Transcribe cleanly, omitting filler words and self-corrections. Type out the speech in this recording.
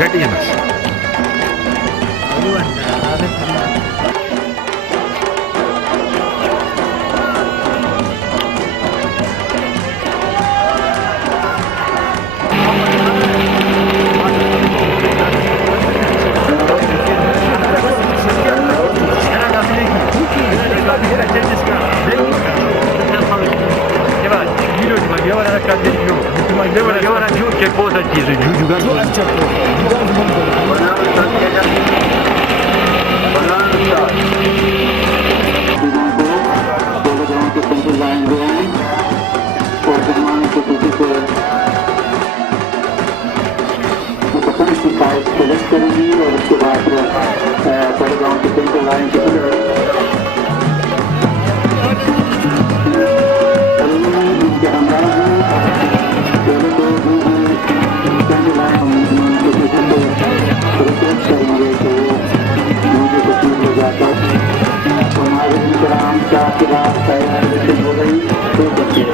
గట్టిగా Agora que coisa disso, jogando. Select करेगी और उसके बाद बड़े गाँव के सेंट्रल लाइन के हमारे इंतजाम 4 के बाद हो गई 2 बच्चे